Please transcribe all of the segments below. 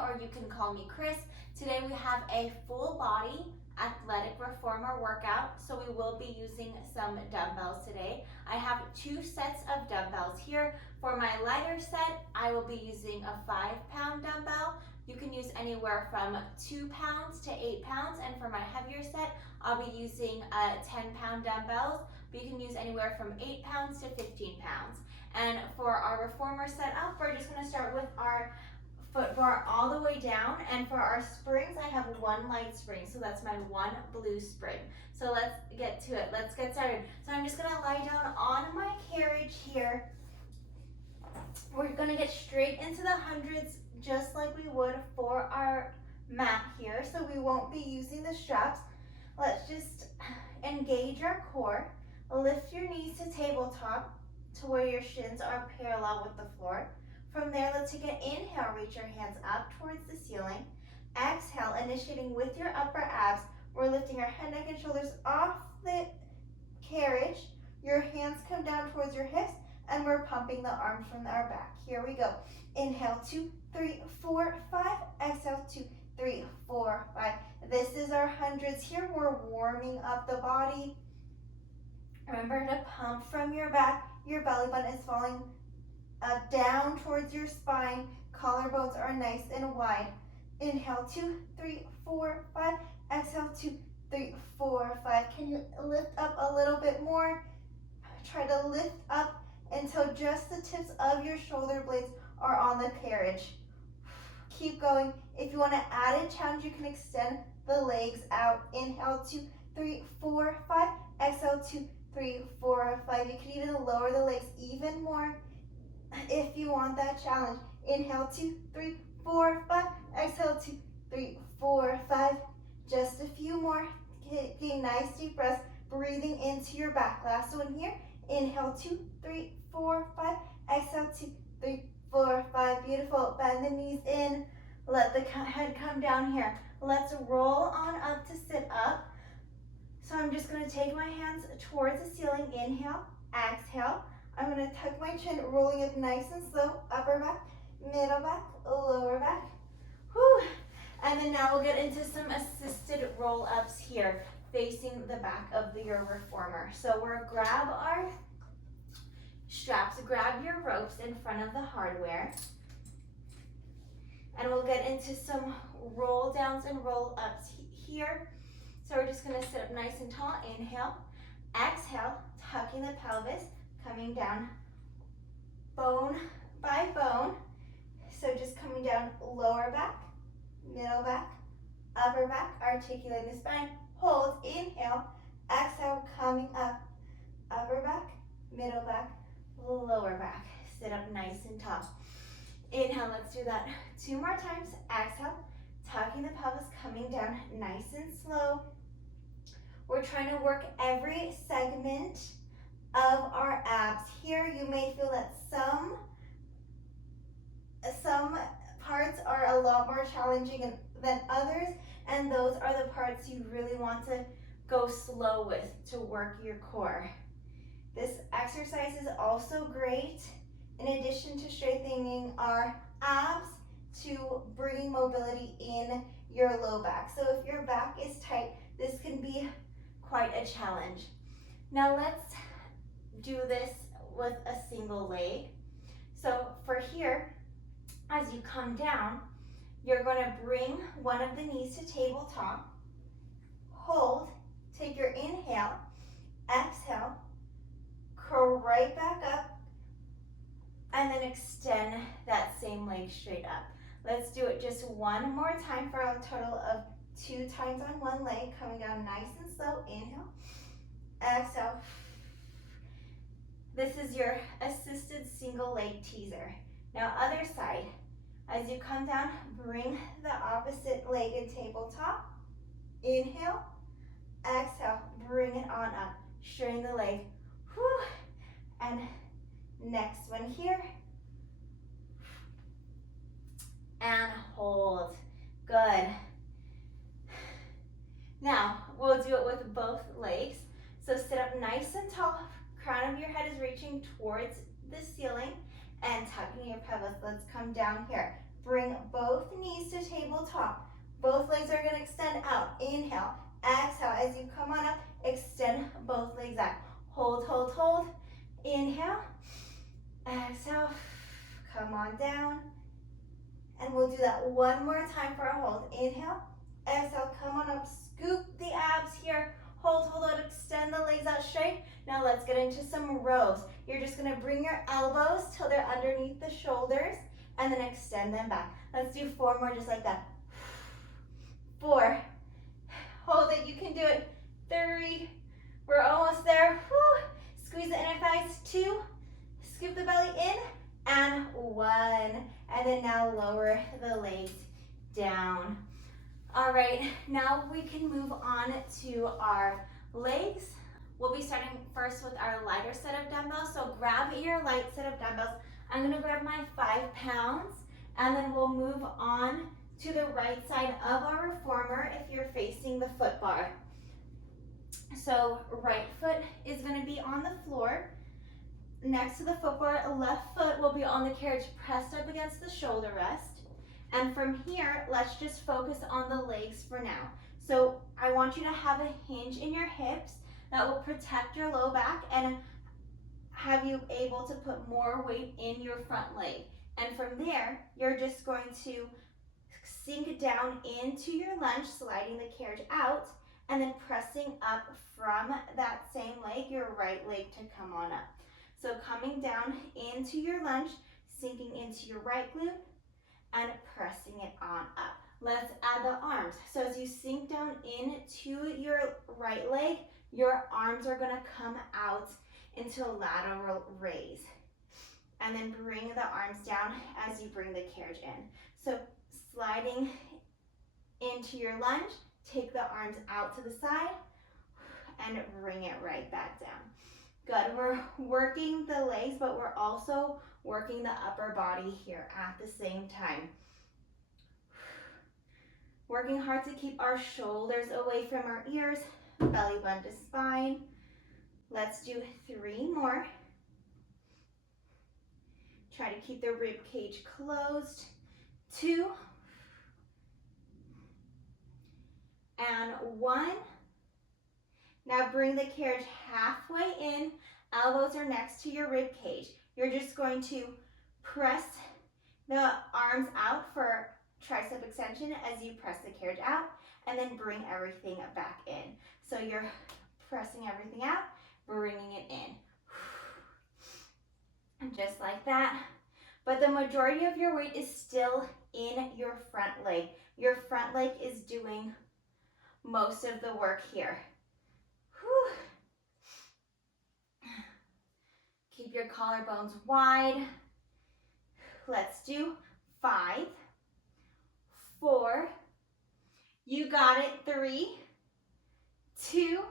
or you can call me Chris. Today we have a full body athletic reformer workout, so we will be using some dumbbells today. I have 2 sets of dumbbells here. For my lighter set, I will be using a 5-pound dumbbell. You can use anywhere from 2 pounds to 8 pounds, and for my heavier set, I'll be using 10-pound dumbbells, but you can use anywhere from 8 pounds to 15 pounds. And for our reformer setup, we're just going to start with our foot bar all the way down, and for our springs, I have 1 light spring, so that's my 1 blue spring. So let's get to it. Let's get started. So I'm just going to lie down on my carriage here. We're going to get straight into the hundreds just like we would for our mat here, so we won't be using the straps. Let's just engage our core. Lift your knees to tabletop to where your shins are parallel with the floor. From there, let's take an inhale, reach your hands up towards the ceiling. Exhale, initiating with your upper abs. We're lifting our head, neck, and shoulders off the carriage. Your hands come down towards your hips, and we're pumping the arms from our back. Here we go. Inhale, 2, 3, 4, 5. Exhale, 2, 3, 4, 5. This is our hundreds here. We're warming up the body. Remember to pump from your back. Your belly button is falling down towards your spine. Collarbones are nice and wide. Inhale, 2, 3, 4, 5. Exhale, 2, 3, 4, 5. Can you lift up a little bit more? Try to lift up until just the tips of your shoulder blades are on the carriage. Keep going. If you want to add a challenge, you can extend the legs out. Inhale, 2, 3, 4, 5. Exhale, 2, 3, 4, 5. You can even lower the legs even more if you want that challenge. Inhale, 2, 3, 4, 5. Exhale, 2, 3, 4, 5. Just a few more. Taking nice deep breaths, breathing into your back. Last one here. Inhale, 2, 3, 4, 5. Exhale, 2, 3, 4, 5. Beautiful. Bend the knees in. Let the head come down here. Let's roll on up to sit up. So I'm just going to take my hands towards the ceiling. Inhale, exhale. I'm going to tuck my chin, rolling up nice and slow. Upper back, middle back, lower back. Whew. And then now we'll get into some assisted roll-ups here, facing the back of your reformer. So we're grab our straps, grab your ropes in front of the hardware. And we'll get into some roll downs and roll ups here. So we're just gonna sit up nice and tall. Inhale, exhale, tucking the pelvis, coming down bone by bone. So just coming down lower back, middle back, upper back, articulating the spine. Hold, inhale, exhale, coming up, upper back, middle back, lower back. Sit up nice and tall. Inhale, let's do that 2 more times. Exhale, tucking the pelvis, coming down nice and slow. We're trying to work every segment of our abs. Here you may feel that some parts are a lot more challenging than others, and those are the parts you really want to go slow with to work your core. This exercise is also great in addition to strengthening our abs, to bringing mobility in your low back. So if your back is tight, this can be quite a challenge. Now let's do this with a single leg. So for here, as you come down, you're going to bring one of the knees to tabletop. Hold, take your inhale, exhale, curl right back up, and then extend that same leg straight up. Let's do it just 1 more time for a total of 2 times on one leg, coming down nice and slow. Inhale, exhale. This is your assisted single leg teaser. Now other side, as you come down, bring the opposite leg in tabletop. Inhale, exhale, bring it on up. Straighten the leg. Whew. And next one here. And hold. Good. Now, we'll do it with both legs. So sit up nice and tall. Crown of your head is reaching towards the ceiling and tucking your pelvis. Let's come down here. Bring both knees to tabletop. Both legs are gonna extend out. Inhale, exhale. As you come on up, extend both legs out. Hold, hold, hold. Inhale, exhale, come on down. And we'll do that one more time for a hold. Inhale, exhale, come on up, scoop the abs here. Hold, hold out, extend the legs out straight. Now let's get into some rows. You're just gonna bring your elbows till they're underneath the shoulders and then extend them back. Let's do 4 more just like that. 4, hold it, you can do it. 3, we're almost there. Whew. Squeeze the inner thighs. 2, scoop the belly in, and 1. And then now lower the legs down. All right, now we can move on to our legs. We'll be starting first with our lighter set of dumbbells. So grab your light set of dumbbells. I'm gonna grab my 5 pounds, and then we'll move on to the right side of our reformer if you're facing the foot bar. So right foot is gonna be on the floor. Next to the foot bar, left foot will be on the carriage pressed up against the shoulder rest. And from here, let's just focus on the legs for now. So I want you to have a hinge in your hips that will protect your low back and have you able to put more weight in your front leg. And from there, you're just going to sink down into your lunge, sliding the carriage out, and then pressing up from that same leg, your right leg to come on up. So coming down into your lunge, sinking into your right glute, and pressing it on up. Let's add the arms. So as you sink down into your right leg, your arms are gonna come out into a lateral raise. And then bring the arms down as you bring the carriage in. So sliding into your lunge, take the arms out to the side, and bring it right back down. Good, we're working the legs, but we're also working the upper body here at the same time. Working hard to keep our shoulders away from our ears, belly button to spine. Let's do 3 more. Try to keep the rib cage closed. 2, and 1. Now bring the carriage halfway in, elbows are next to your rib cage. You're just going to press the arms out for tricep extension as you press the carriage out, and then bring everything back in. So you're pressing everything out, bringing it in. And just like that. But the majority of your weight is still in your front leg. Your front leg is doing most of the work here. Whew. Keep your collarbones wide. Let's do 5, 4, you got it, 3, 2,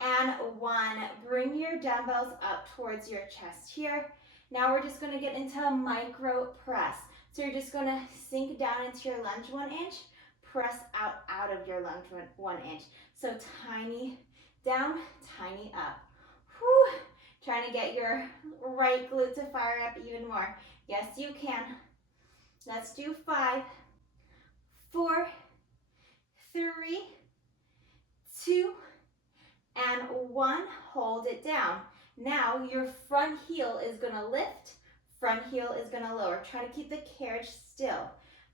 and 1. Bring your dumbbells up towards your chest here. Now we're just gonna get into a micro press. So you're just gonna sink down into your lunge 1 inch, press out of your lunge 1 inch. So tiny down, tiny up. Whew. Trying to get your right glute to fire up even more. Yes, you can. Let's do 5, 4, 3, 2, and 1. Hold it down. Now your front heel is gonna lift, front heel is gonna lower. Try to keep the carriage still.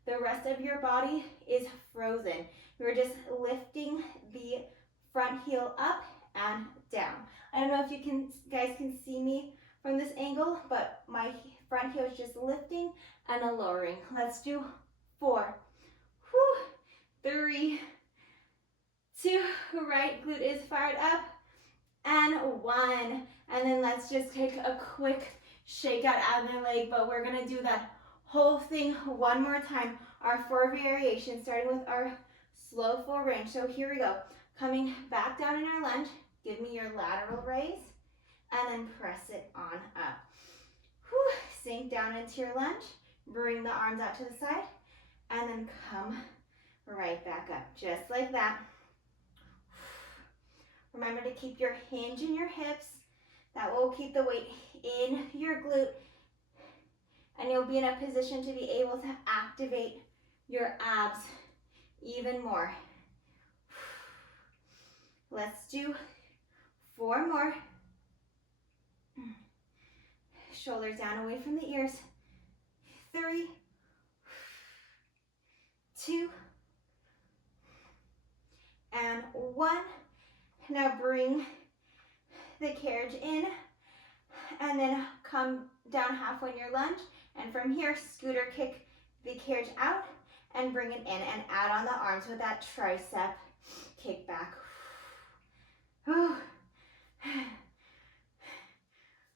The rest of your body is frozen. You're just lifting the front heel up and down. I don't know if you guys can see me from this angle, but my front heel is just lifting and a lowering. Let's do 4, 3, 2, right glute is fired up, and 1. And then let's just take a quick shake out of the leg, but we're gonna do that whole thing 1 more time. Our 4 variations, starting with our slow full range. So here we go. Coming back down in our lunge, give me your lateral raise, and then press it on up. Whew. Sink down into your lunge, bring the arms out to the side, and then come right back up, just like that. Remember to keep your hinge in your hips. That will keep the weight in your glute. and you'll be in a position to be able to activate your abs even more. Let's do 4 more. Shoulders down away from the ears. 3, 2, and 1. Now bring the carriage in and then come down halfway in your lunge, and from here scooter kick the carriage out and bring it in and add on the arms with that tricep kick back.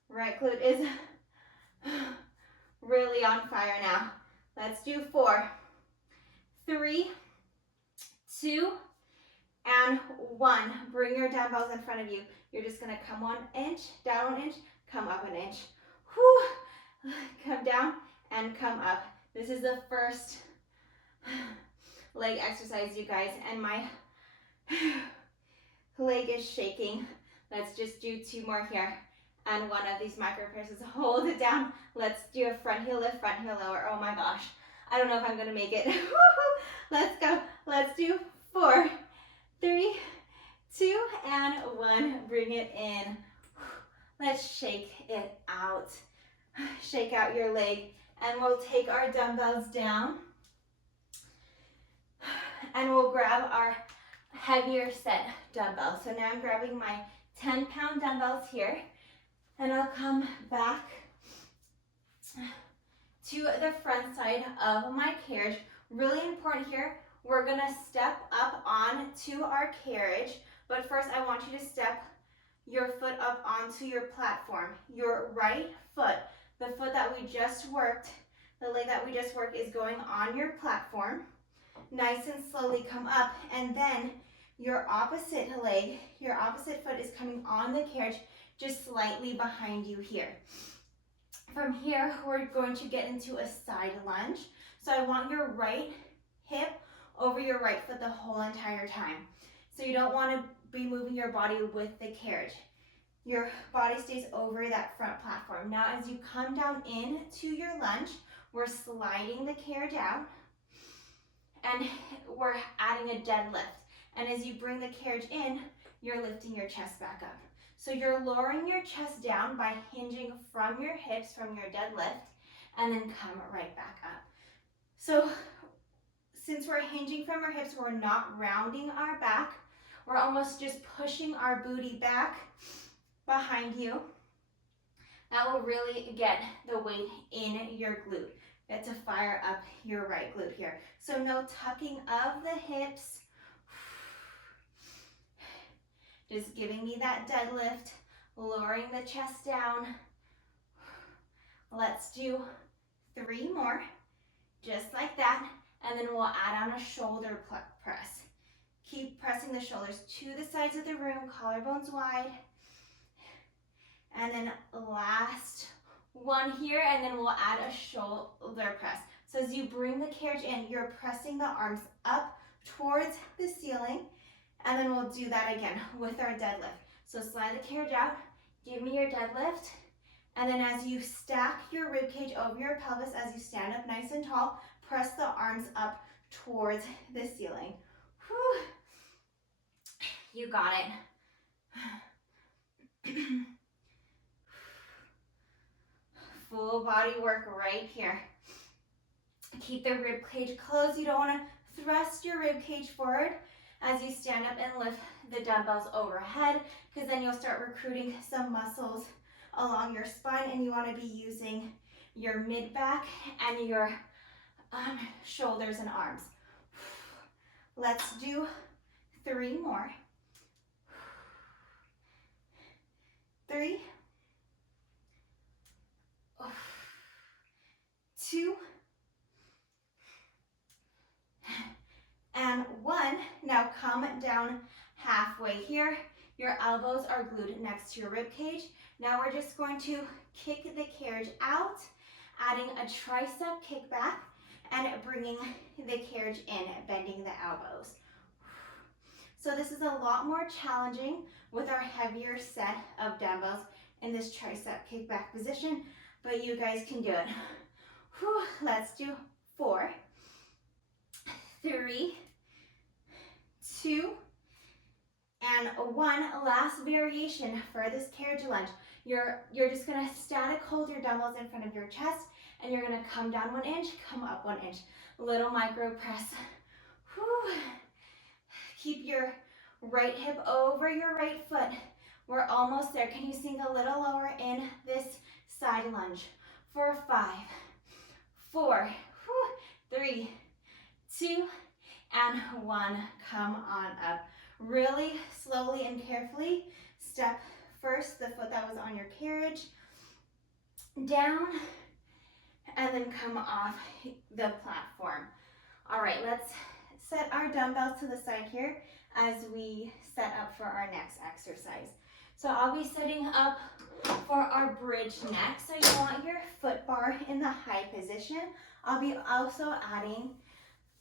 Right glute is really on fire now. Let's do 4, 3, 2, and 1. Bring your dumbbells in front of you. You're just gonna come 1 inch, down 1 inch, come up 1 inch. Whew. Come down and come up. This is the first leg exercise, you guys, and my leg is shaking. Let's just do 2 more here. And 1 of these micro presses. Hold it down. Let's do a front heel lift, front heel lower. Oh my gosh. I don't know if I'm gonna make it. Let's go. Let's do 4, 3, 2, and 1. Bring it in. Let's shake it out. Shake out your leg. And we'll take our dumbbells down. And we'll grab our heavier set dumbbells. So now I'm grabbing my 10-pound dumbbells here. And I'll come back to the front side of my carriage. Really important here, we're gonna step up onto our carriage, but first I want you to step your foot up onto your platform. Your right foot, the foot that we just worked, the leg that we just worked is going on your platform. Nice and slowly come up, and then your opposite leg, your opposite foot is coming on the carriage, just slightly behind you here. From here, we're going to get into a side lunge. So I want your right hip over your right foot the whole entire time. So you don't want to be moving your body with the carriage. Your body stays over that front platform. Now as you come down into your lunge, we're sliding the carriage out and we're adding a deadlift. And as you bring the carriage in, you're lifting your chest back up. So you're lowering your chest down by hinging from your hips, from your deadlift, and then come right back up. So since we're hinging from our hips, we're not rounding our back. We're almost just pushing our booty back behind you. That will really get the weight in your glute. Get to fire up your right glute here. So no tucking of the hips. Just giving me that deadlift, lowering the chest down. Let's do 3 more, just like that. And then we'll add on a shoulder press. Keep pressing the shoulders to the sides of the room, collarbones wide. And then last one here, and then we'll add a shoulder press. So as you bring the carriage in, you're pressing the arms up towards the ceiling. And then we'll do that again with our deadlift. So slide the carriage out, give me your deadlift, and then as you stack your ribcage over your pelvis, as you stand up nice and tall, press the arms up towards the ceiling. Whew. You got it. Full body work right here. Keep the ribcage closed. You don't want to thrust your ribcage forward as you stand up and lift the dumbbells overhead, because then you'll start recruiting some muscles along your spine, and you want to be using your mid-back and your shoulders and arms. Let's do 3 more. 3, 2, and 1. Now come down halfway here. Your elbows are glued next to your rib cage. Now we're just going to kick the carriage out, adding a tricep kickback and bringing the carriage in, bending the elbows. So this is a lot more challenging with our heavier set of dumbbells in this tricep kickback position, but you guys can do it. Whew. Let's do 4, 3, 2, and 1. Last variation for this carriage lunge. You're just gonna static hold your dumbbells in front of your chest, and you're gonna come down 1 inch, come up 1 inch. Little micro press. Whew. Keep your right hip over your right foot. We're almost there. Can you sink a little lower in this side lunge? For 5, 4, 3, 2, and 1. Come on up. Really slowly and carefully step first the foot that was on your carriage down, and then come off the platform. All right, let's set our dumbbells to the side here as we set up for our next exercise. So I'll be setting up for our bridge next. So you want your foot bar in the high position. I'll be also adding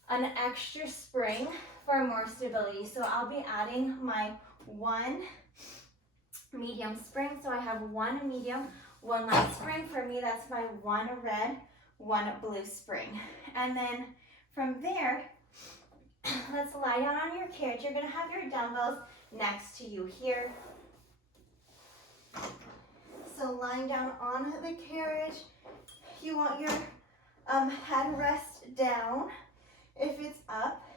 an extra spring for more stability. So I'll be adding my 1 medium spring. So I have 1 medium, 1 light spring. For me, that's my 1 red, 1 blue spring. And then from there, let's lie down on your carriage. You're gonna have your dumbbells next to you here. So lying down on the carriage, you want your head rest down if it's up.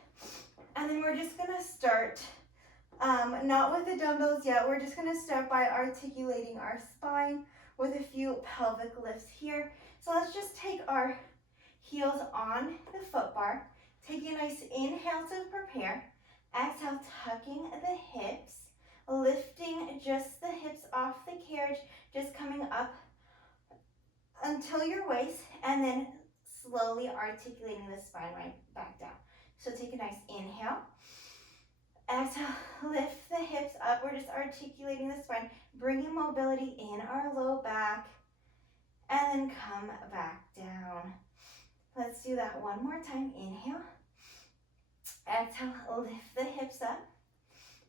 And then we're just gonna start, not with the dumbbells yet, we're just gonna start by articulating our spine with a few pelvic lifts here. So let's just take our heels on the foot bar, taking a nice inhale to prepare, exhale, tucking the hips, lifting just the hips off the carriage, just coming up until your waist, and then slowly articulating the spine right back down. So take a nice inhale, exhale, lift the hips up. We're just articulating the spine, bringing mobility in our low back, and then come back down. Let's do that one more time. Inhale, exhale, lift the hips up,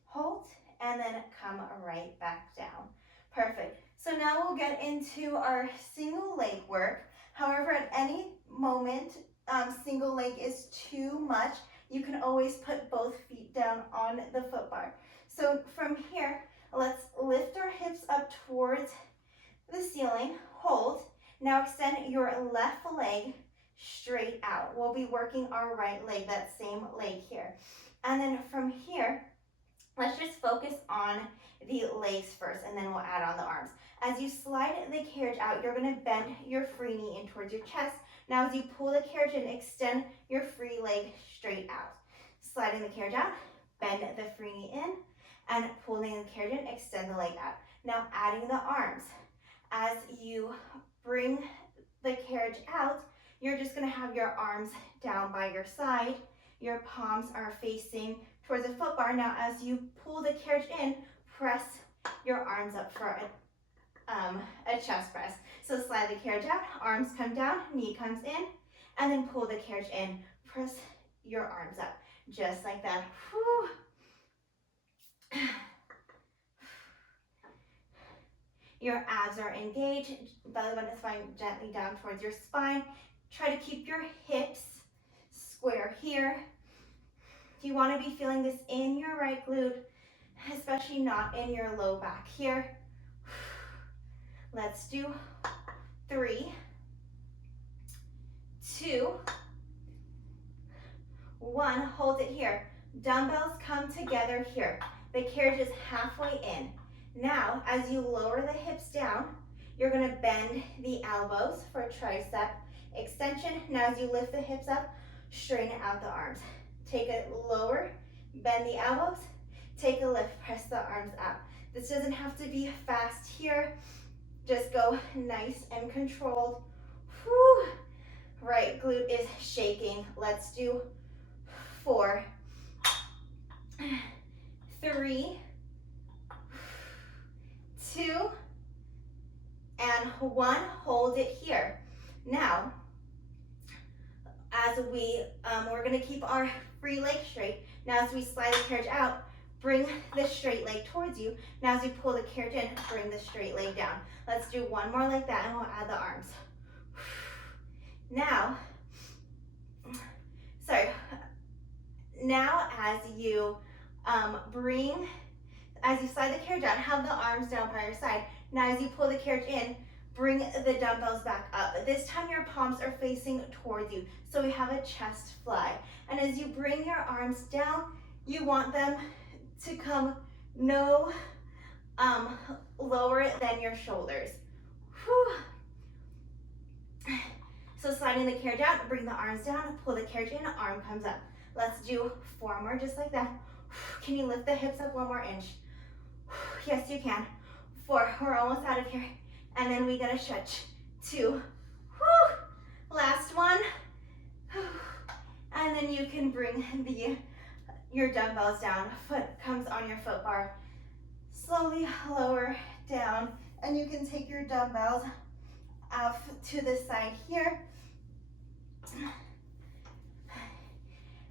hold, and then come right back down. Perfect. So now we'll get into our single leg work. However, at any moment, single leg is too much, you can always put both feet down on the foot bar. So from here, let's lift our hips up towards the ceiling, hold. Now extend your left leg straight out. We'll be working our right leg, that same leg here. And then from here, let's just focus on the legs first, and then we'll add on the arms. As you slide the carriage out, you're gonna bend your free knee in towards your chest. Now as you pull the carriage in, extend your free leg straight out. Sliding the carriage out, bend the free knee in, and pulling the carriage in, extend the leg out. Now adding the arms. As you bring the carriage out, you're just gonna have your arms down by your side. Your palms are facing towards the foot bar. Now as you pull the carriage in, press your arms up for a chest press. So slide the carriage out, arms come down, knee comes in, and then pull the carriage in. Press your arms up, just like that. Whew. Your abs are engaged, belly button is flying gently down towards your spine. Try to keep your hips square here. You want to be feeling this in your right glute, especially not in your low back here. Let's do 3, 2, 1. Hold it here. Dumbbells come together here. The carriage is halfway in. Now, as you lower the hips down, you're going to bend the elbows for tricep extension. Now, as you lift the hips up, straighten out the arms. Take a lower, bend the elbows, take a lift, press the arms out. This doesn't have to be fast here. Just go nice and controlled. Whew. Right glute is shaking. Let's do 4, 3, 2, and 1. Hold it here. Now, as we're gonna keep our free leg straight. Now as we slide the carriage out, bring the straight leg towards you. Now as you pull the carriage in, bring the straight leg down. Let's do one more like that, and we'll add the arms. Now, sorry, now as you as you slide the carriage out, have the arms down by your side. Now as you pull the carriage in, bring the dumbbells back up. This time your palms are facing towards you, so we have a chest fly. And as you bring your arms down, you want them to come no lower than your shoulders. Whew. So sliding the carriage out, bring the arms down, pull the carriage in, arm comes up. Let's do 4 more just like that. Can you lift the hips up 1 more inch? Yes, you can. 4, we're almost out of here. And then we gotta stretch. 2, last one. And then you can bring your dumbbells down. Foot comes on your foot bar. Slowly lower down, and you can take your dumbbells off to the side here.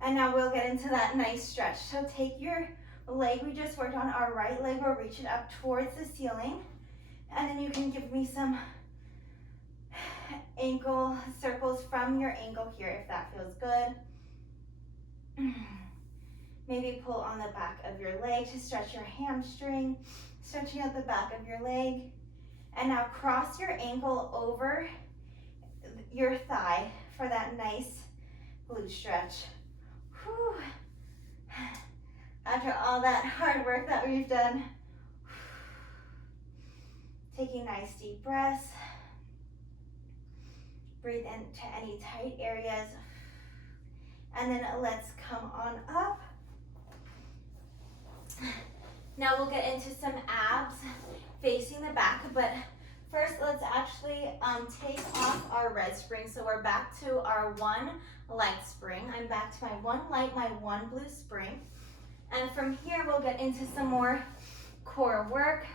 And now we'll get into that nice stretch. So take your leg we just worked on, our right leg, we'll reach it up towards the ceiling. And then you can give me some ankle circles from your ankle here if that feels good. Maybe pull on the back of your leg to stretch your hamstring, stretching out the back of your leg. And now cross your ankle over your thigh for that nice glute stretch. Whew. After all that hard work that we've done, taking nice deep breaths. Breathe into any tight areas. And then let's come on up. Now we'll get into some abs facing the back, but first let's actually take off our red spring. So we're back to our 1 light spring. I'm back to my 1 light, my 1 blue spring. And from here we'll get into some more core work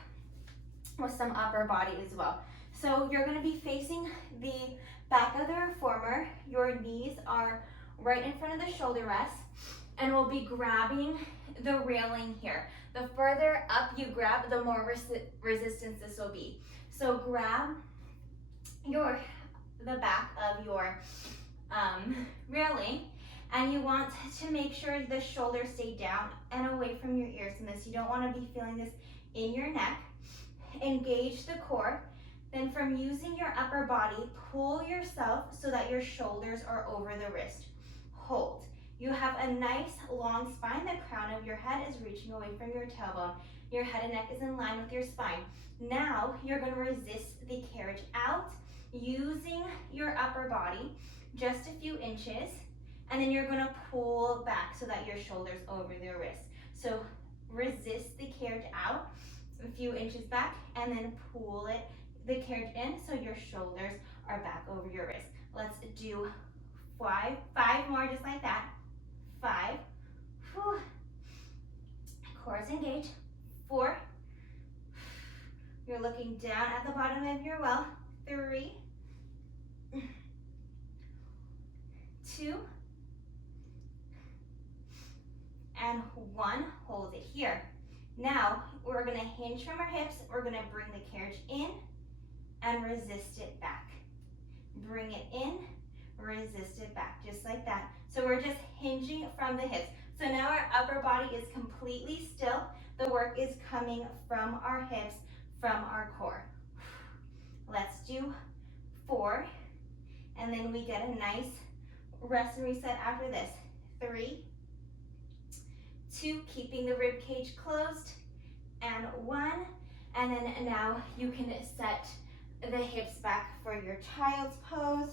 with some upper body as well. So you're gonna be facing the back of the reformer. Your knees are right in front of the shoulder rest, and we'll be grabbing the railing here. The further up you grab, the more resistance this will be. So grab the back of your railing, and you want to make sure the shoulders stay down and away from your ears in this. You don't want to be feeling this in your neck. Engage the core. Then from using your upper body, pull yourself so that your shoulders are over the wrist. Hold. You have a nice long spine. The crown of your head is reaching away from your tailbone. Your head and neck is in line with your spine. Now you're going to resist the carriage out using your upper body just a few inches, and then you're going to pull back so that your shoulders over the wrist. So resist the carriage out a few inches back, and then pull the carriage in so your shoulders are back over your wrist. Let's do 5 more just like that. 5. Whew. Core is engaged. 4. You're looking down at the bottom of your well. 3. 2. And 1. Hold it here. Now we're going to hinge from our hips. We're going to bring the carriage in and resist it back. Bring it in, resist it back, just like that. So we're just hinging from the hips. So now our upper body is completely still. The work is coming from our hips, from our core. Let's do 4, and then we get a nice rest and reset after this. 3, 2, keeping the rib cage closed, and 1, and then now you can set the hips back for your child's pose.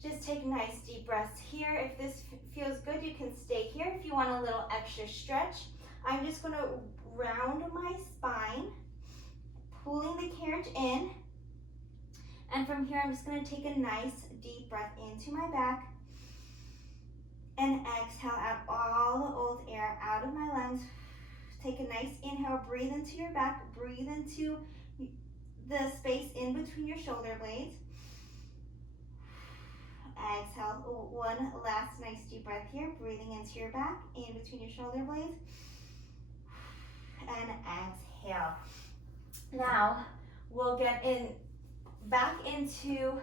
Just take nice deep breaths here. If this feels good, you can stay here. If you want a little extra stretch, I'm just going to round my spine, pulling the carriage in, and from here I'm just going to take a nice deep breath into my back and exhale out all the old air out of my lungs. Take a nice inhale, breathe into your back, breathe into the space in between your shoulder blades. Exhale, 1 last nice deep breath here, breathing into your back, in between your shoulder blades, and exhale. Now we'll get back into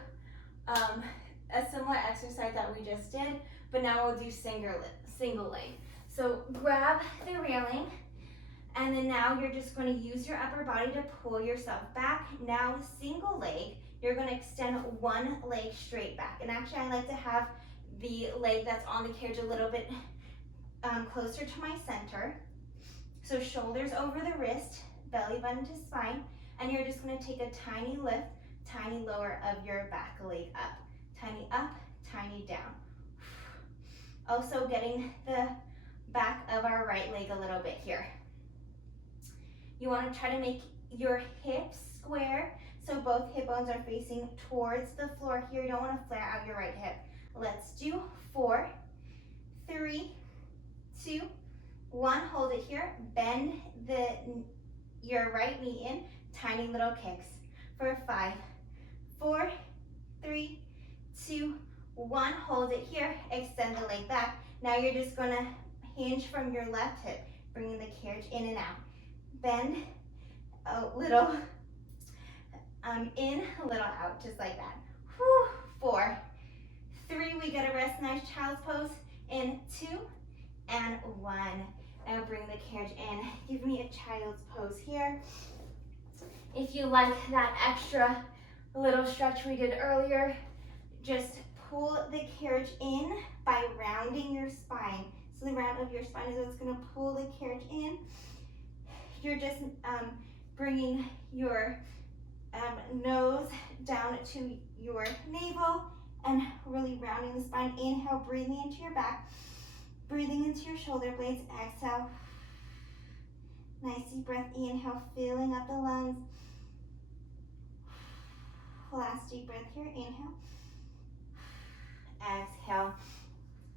a similar exercise that we just did, but now we'll do single leg. So grab the railing, and then now you're just going to use your upper body to pull yourself back. Now single leg, you're going to extend one leg straight back. And actually I like to have the leg that's on the carriage a little bit closer to my center. So shoulders over the wrist, belly button to spine, and you're just going to take a tiny lift, tiny lower of your back leg up, tiny down. Also getting the back of our right leg a little bit here. You want to try to make your hips square, so both hip bones are facing towards the floor here. You don't want to flare out your right hip. Let's do 4, 3, 2, 1. Hold it here. Bend your right knee in. Tiny little kicks. For 5, 4, 3, 2, 1. Hold it here. Extend the leg back. Now you're just going to hinge from your left hip, bringing the carriage in and out. Bend a little in, a little out, just like that. 4, 3, we get a rest, nice child's pose in 2 and 1. Now bring the carriage in. Give me a child's pose here. If you like that extra little stretch we did earlier, just pull the carriage in by rounding your spine. So the round of your spine is what's going to pull the carriage in. You're just bringing your nose down to your navel and really rounding the spine. Inhale, breathing into your back, breathing into your shoulder blades. Exhale. Nice deep breath. Inhale, filling up the lungs. Last deep breath here. Inhale. Exhale.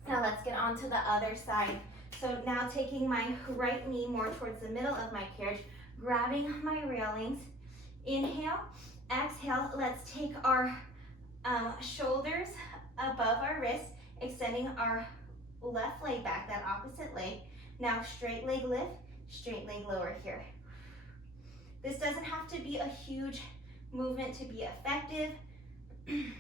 Now let's get on to the other side. So now taking my right knee more towards the middle of my carriage, grabbing my railings. Inhale, exhale. Let's take our shoulders above our wrists, extending our left leg back, that opposite leg. Now straight leg lift, straight leg lower here. This doesn't have to be a huge movement to be effective. You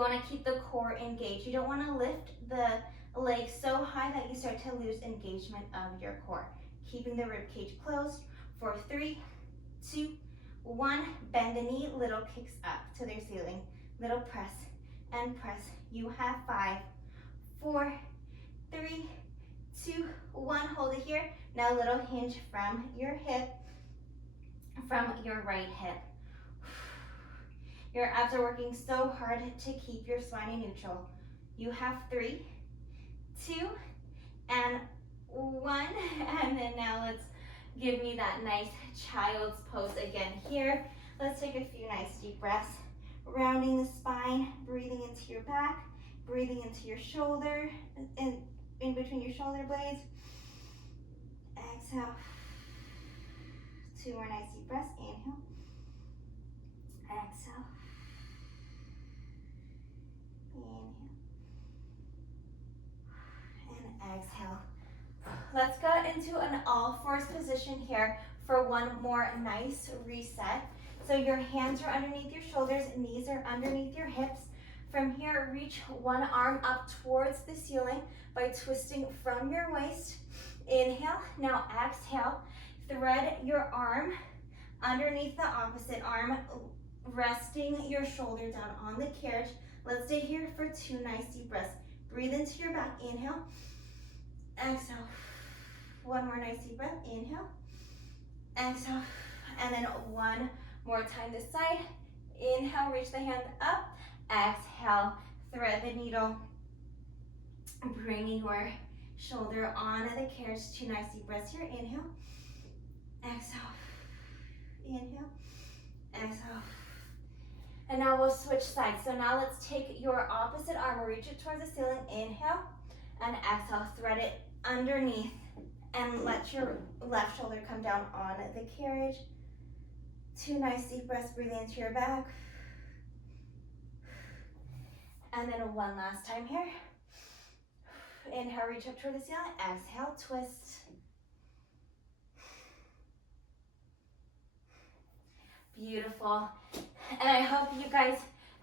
want to keep the core engaged. You don't want to lift the leg so high that you start to lose engagement of your core. Keeping the rib cage closed for 3, 2, 1. Bend the knee, little kicks up to their ceiling. Little press and press. You have 5, 4, 3, 2, 1. Hold it here. Now little hinge from your hip, from your right hip. Your abs are working so hard to keep your spine in neutral. You have 3, 2, and 1. And then now let's give me that nice child's pose again here. Let's take a few nice deep breaths. Rounding the spine, breathing into your back, breathing into your shoulder, in between your shoulder blades. Exhale. 2 more nice deep breaths. Inhale. Exhale. Inhale. And exhale. Let's go into an all-fours position here for one more nice reset. So your hands are underneath your shoulders, knees are underneath your hips. From here, reach one arm up towards the ceiling by twisting from your waist. Inhale. Now exhale. Thread your arm underneath the opposite arm, resting your shoulder down on the carriage. Let's stay here for 2 nice deep breaths. Breathe into your back. Inhale. Exhale. 1 more nice deep breath. Inhale. Exhale. And then 1 more time this side. Inhale, reach the hand up. Exhale, thread the needle. Bringing your shoulder on the carriage. 2 nice deep breaths here. Inhale. Exhale. Inhale. Exhale. And now we'll switch sides. So now let's take your opposite arm, reach it towards the ceiling. Inhale and exhale. Thread it underneath and let your left shoulder come down on the carriage. 2 nice deep breaths, breathing into your back. And then 1 last time here. Inhale, reach up toward the ceiling. Exhale, twist. Beautiful. And I hope you guys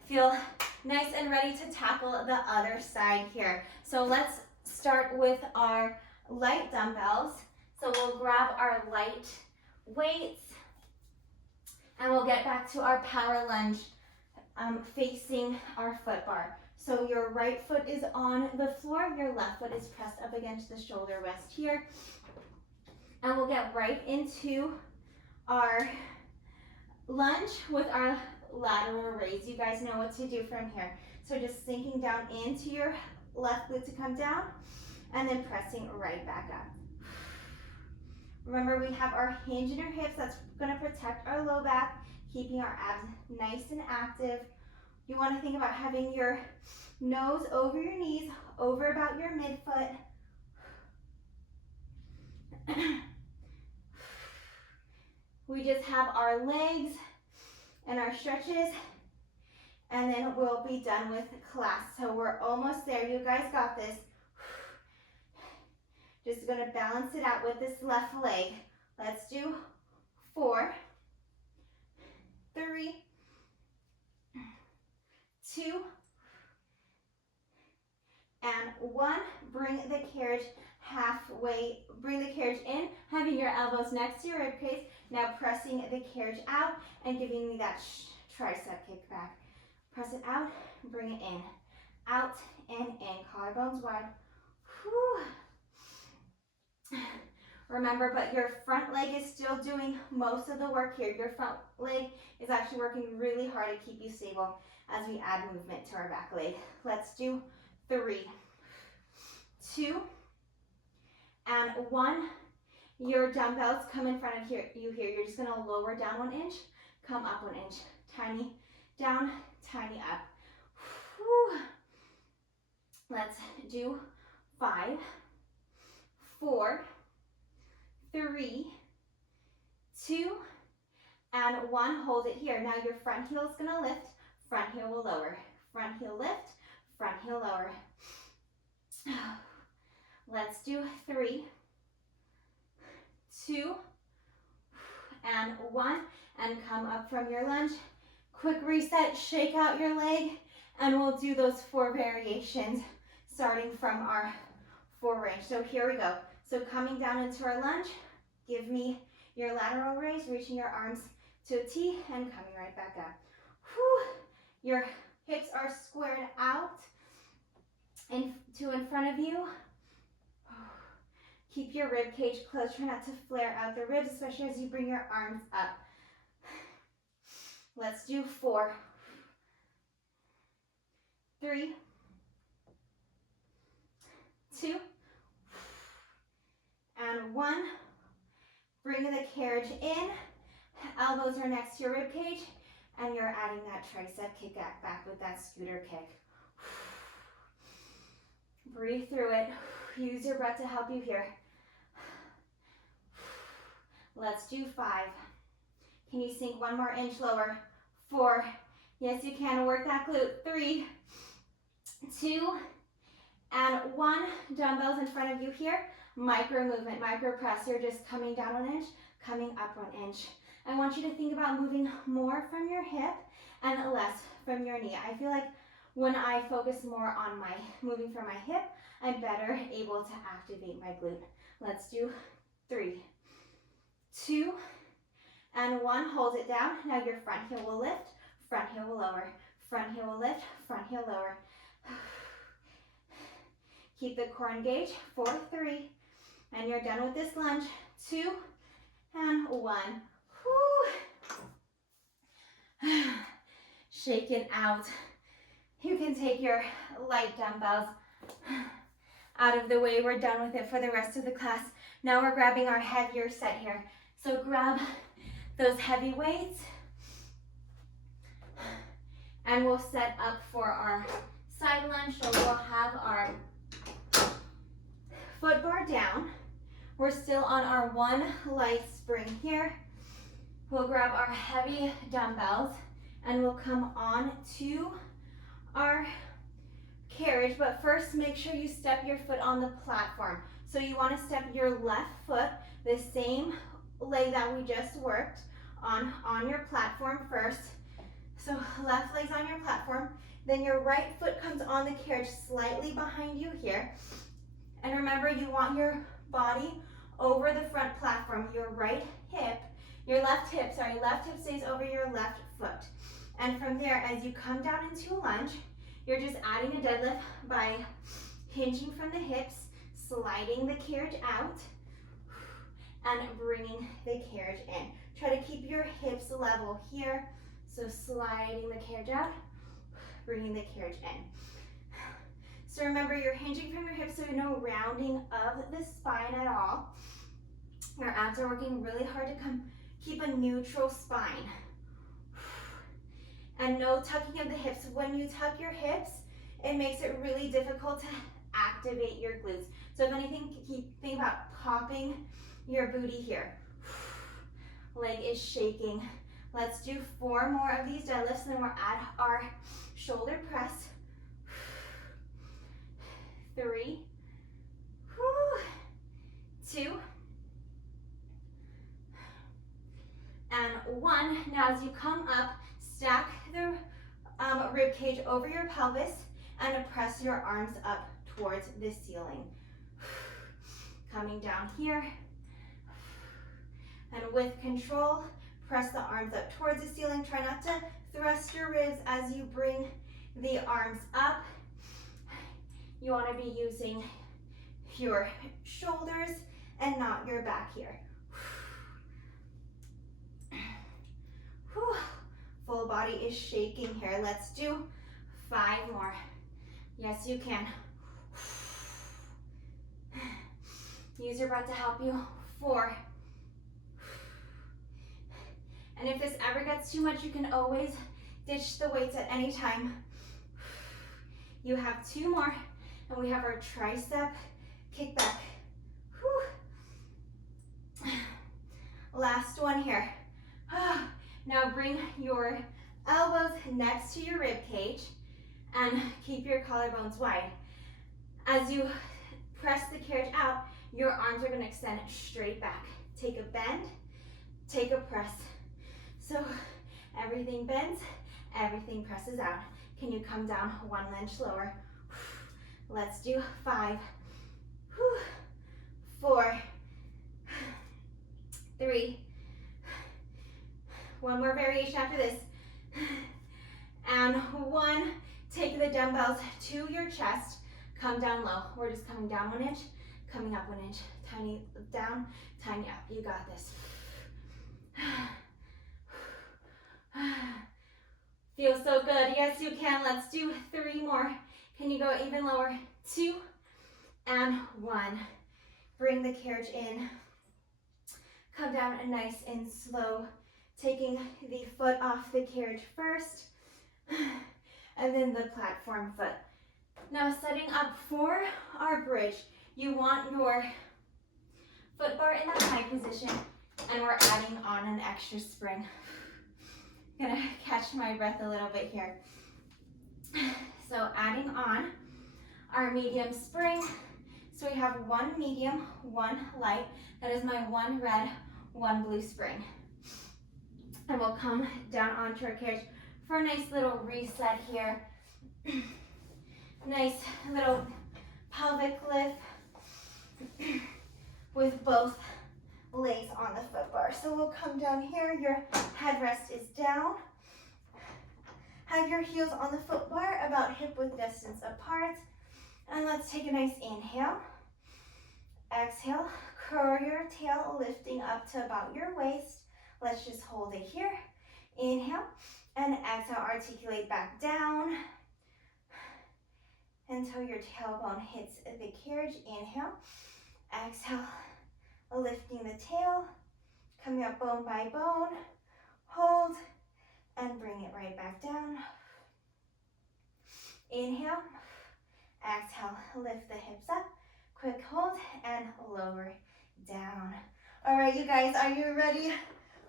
feel Nice and ready to tackle the other side here. So let's start with our light dumbbells. So we'll grab our light weights and we'll get back to our power lunge facing our foot bar. So your right foot is on the floor, your left foot is pressed up against the shoulder rest here. And we'll get right into our lunge with our lateral raise. You guys know what to do from here. So just sinking down into your left glute to come down and then pressing right back up. Remember, we have our hinge in our hips. That's going to protect our low back, keeping our abs nice and active. You want to think about having your nose over your knees, over about your midfoot. We just have our legs and our stretches, and then we'll be done with class. So we're almost there. You guys got this. Just gonna balance it out with this left leg. Let's do 4, 3, 2, and 1. Bring the carriage halfway, bring the carriage in, having your elbows next to your rib cage. Now pressing the carriage out and giving me that tricep kick back. Press it out, bring it in, out and in. Collarbones wide. Whew. Remember, but your front leg is still doing most of the work here. Your front leg is actually working really hard to keep you stable as we add movement to our back leg. Let's do 3, 2, and 1. Your dumbbells come in front of you here. You're just gonna lower down 1 inch, come up 1 inch. Tiny down, tiny up. Whew. Let's do 5, 4, 3, 2, and 1. Hold it here. Now your front heel is gonna lift, front heel will lower. Front heel lift, front heel lower. Let's do 3, 2, and 1, and come up from your lunge. Quick reset, shake out your leg, and we'll do those 4 variations starting from our 4 range. So here we go. So coming down into our lunge, give me your lateral raise, reaching your arms to a T and coming right back up. Whew. Your hips are squared out in front of you. Keep your rib cage closed. Try not to flare out the ribs, especially as you bring your arms up. Let's do 4, 3, 2, and 1. Bring the carriage in. Elbows are next to your rib cage, and you're adding that tricep kick back with that scooter kick. Breathe through it. Use your breath to help you here. Let's do 5. Can you sink 1 more inch lower? 4. Yes, you can. Work that glute. 3, 2, and 1. Dumbbells in front of you here. Micro movement, micro press. You're just coming down 1 inch, coming up 1 inch. I want you to think about moving more from your hip and less from your knee. I feel like when I focus more on my moving from my hip, I'm better able to activate my glute. Let's do 3, 2, and 1. Hold it down. Now your front heel will lift, front heel will lower, front heel will lift, front heel lower. Keep the core engaged. 4, 3, and you're done with this lunge. 2, and 1. Whew. Shake it out. You can take your light dumbbells out of the way. We're done with it for the rest of the class. Now we're grabbing our heavier set here. So grab those heavy weights and we'll set up for our side lunge. So we'll have our foot bar down. We're still on our 1 light spring here. We'll grab our heavy dumbbells and we'll come on to our carriage, but first make sure you step your foot on the platform. So you want to step your left foot, the same leg that we just worked on your platform first. So left leg's on your platform. Then your right foot comes on the carriage slightly behind you here. And remember, you want your body over the front platform. Your left hip stays over your left foot. And from there, as you come down into a lunge, you're just adding a deadlift by hinging from the hips, sliding the carriage out, and bringing the carriage in. Try to keep your hips level here. So sliding the carriage out, bringing the carriage in. So remember, you're hinging from your hips, so no rounding of the spine at all. Your abs are working really hard to keep a neutral spine. And no tucking of the hips. When you tuck your hips, it makes it really difficult to activate your glutes. So if anything, think about popping your booty here. Leg is shaking. Let's do 4 more of these deadlifts, and then we'll add our shoulder press. 3, 2, and 1. Now as you come up, stack the rib cage over your pelvis and press your arms up towards the ceiling. Coming down here, and with control, press the arms up towards the ceiling. Try not to thrust your ribs as you bring the arms up. You want to be using your shoulders and not your back here. Full body is shaking here. Let's do 5 more. Yes, you can. Use your breath to help you. 4. And if this ever gets too much, you can always ditch the weights at any time. You have 2 more, and we have our tricep kickback. Last one here. Now bring your elbows next to your rib cage and keep your collarbones wide. As you press the carriage out, your arms are going to extend straight back. Take a bend, take a press. So everything bends, everything presses out. Can you come down 1 inch lower? Let's do 5, 4, 3. 1 more variation after this. And 1. Take the dumbbells to your chest. Come down low. We're just coming down 1 inch, coming up 1 inch. Tiny down, tiny up. You got this. Feels so good. Yes, you can. Let's do 3 more. Can you go even lower? 2 and 1. Bring the carriage in. Come down nice and slow, taking the foot off the carriage first, and then the platform foot. Now setting up for our bridge, you want your foot bar in the high position, and we're adding on an extra spring. I'm gonna catch my breath a little bit here. So adding on our medium spring. So we have 1 medium, 1 light. That is my 1 red, 1 blue spring. And we'll come down onto our carriage for a nice little reset here. Nice little pelvic lift with both legs on the foot bar. So we'll come down here, your headrest is down. Have your heels on the foot bar about hip width distance apart. And let's take a nice inhale. Exhale, curl your tail, lifting up to about your waist. Let's just hold it here. Inhale, and exhale, articulate back down until your tailbone hits the carriage. Inhale, exhale, lifting the tail, coming up bone by bone. Hold, and bring it right back down. Inhale, exhale, lift the hips up. Quick hold and lower down. All right, you guys, are you ready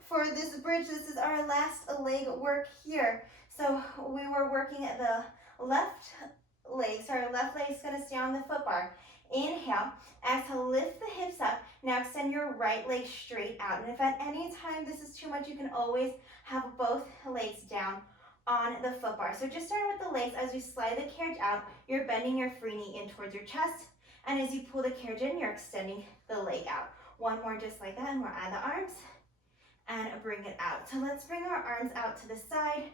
for this bridge? This is our last leg work here. So we were working at the left leg. So our left leg is going to stay on the foot bar. Inhale, exhale, lift the hips up. Now extend your right leg straight out. And if at any time this is too much, you can always have both legs down. on the foot bar. So just starting with the legs, as you slide the carriage out, you're bending your free knee in towards your chest. And as you pull the carriage in, you're extending the leg out. One more just like that, and we'll add the arms and bring it out. So let's bring our arms out to the side.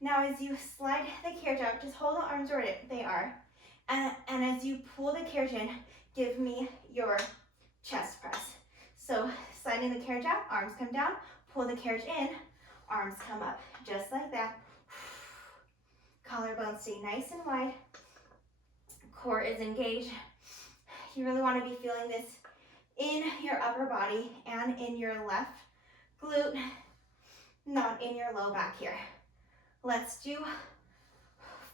Now as you slide the carriage out, just hold the arms where they are. And as you pull the carriage in, give me your chest press. So sliding the carriage out, arms come down, pull the carriage in, arms come up, just like that. Collarbones stay nice and wide. Core is engaged. You really want to be feeling this in your upper body and in your left glute, not in your low back here. Let's do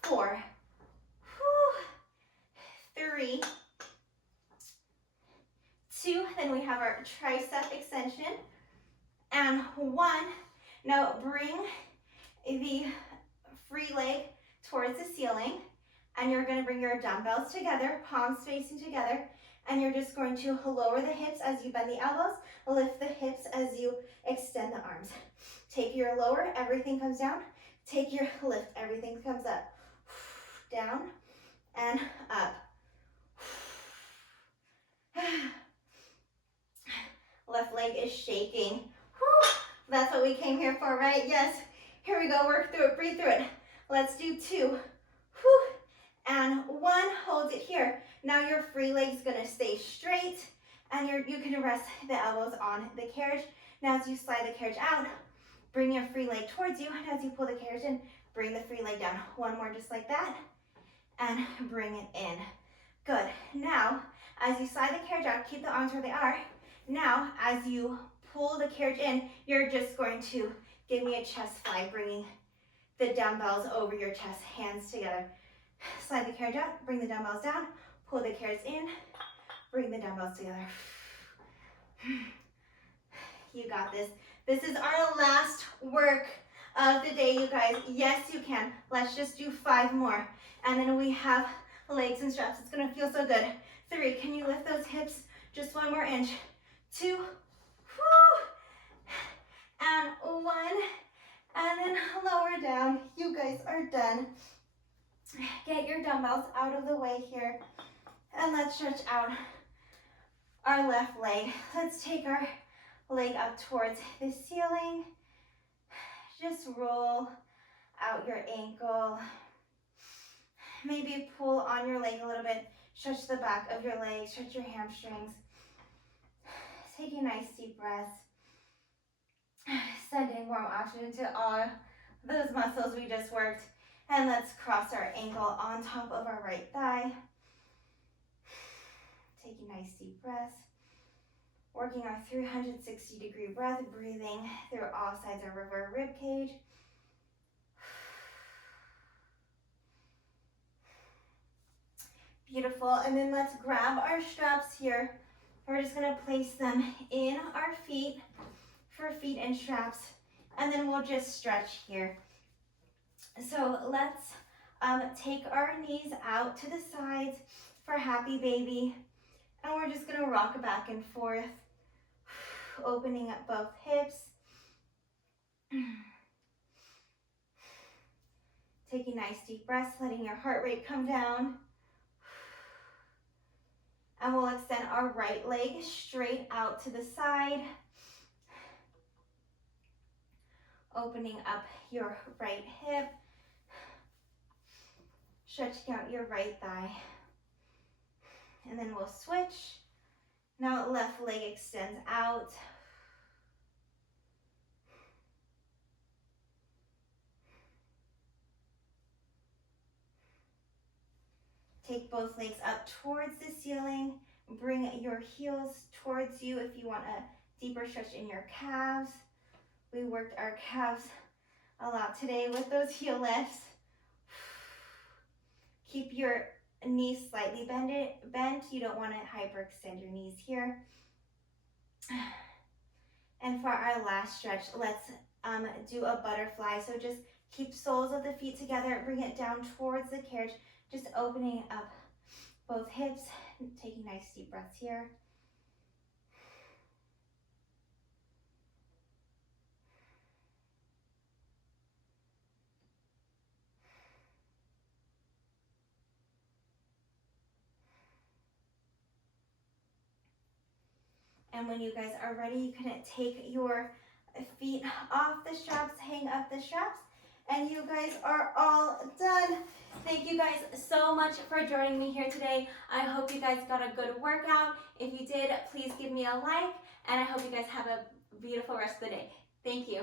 4, 3, 2, then we have our tricep extension, and 1. Now bring the free leg towards the ceiling, and you're going to bring your dumbbells together, palms facing together, and you're just going to lower the hips as you bend the elbows, lift the hips as you extend the arms. Take your lower, everything comes down. Take your lift, everything comes up. Down and up. Left leg is shaking. That's what we came here for, right? Yes. Here we go. Work through it. Breathe through it. Let's do 2. And 1. Hold it here. Now your free leg's going to stay straight, and you can rest the elbows on the carriage. Now as you slide the carriage out, bring your free leg towards you, and as you pull the carriage in, bring the free leg down. 1 more just like that, and bring it in. Good. Now, as you slide the carriage out, keep the arms where they are. Now, as you pull the carriage in, you're just going to give me a chest fly, bringing the dumbbells over your chest, hands together. Slide the carriage out, bring the dumbbells down, pull the carriage in, bring the dumbbells together. You got this. This is our last work of the day, you guys. Yes, you can. Let's just do 5 more. And then we have legs and straps. It's gonna feel so good. 3, can you lift those hips just 1 more inch? 2, and 1, and then lower down. You guys are done. Get your dumbbells out of the way here, and let's stretch out our left leg. Let's take our leg up towards the ceiling. Just roll out your ankle. Maybe pull on your leg a little bit. Stretch the back of your leg, stretch your hamstrings. Take a nice deep breath. Sending warm oxygen to all those muscles we just worked. And let's cross our ankle on top of our right thigh. Take a nice deep breath. Working our 360-degree breath, breathing through all sides of our rib cage. Beautiful. And then let's grab our straps here. We're just going to place them in our feet for feet and straps. And then we'll just stretch here. So let's take our knees out to the sides for happy baby. And we're just going to rock back and forth, opening up both hips. Taking nice deep breaths, letting your heart rate come down. And we'll extend our right leg straight out to the side. Opening up your right hip. Stretching out your right thigh. And then we'll switch. Now left leg extends out. Take both legs up towards the ceiling. Bring your heels towards you if you want a deeper stretch in your calves. We worked our calves a lot today with those heel lifts. Keep your knees slightly bent. You don't want to hyperextend your knees here. And for our last stretch, let's do a butterfly. So just keep soles of the feet together. Bring it down towards the carriage. Just opening up both hips, taking nice deep breaths here. And when you guys are ready, you can take your feet off the straps, hang up the straps, and you guys are all done. Thank you guys so much for joining me here today. I hope you guys got a good workout. If you did, please give me a like, and I hope you guys have a beautiful rest of the day. Thank you.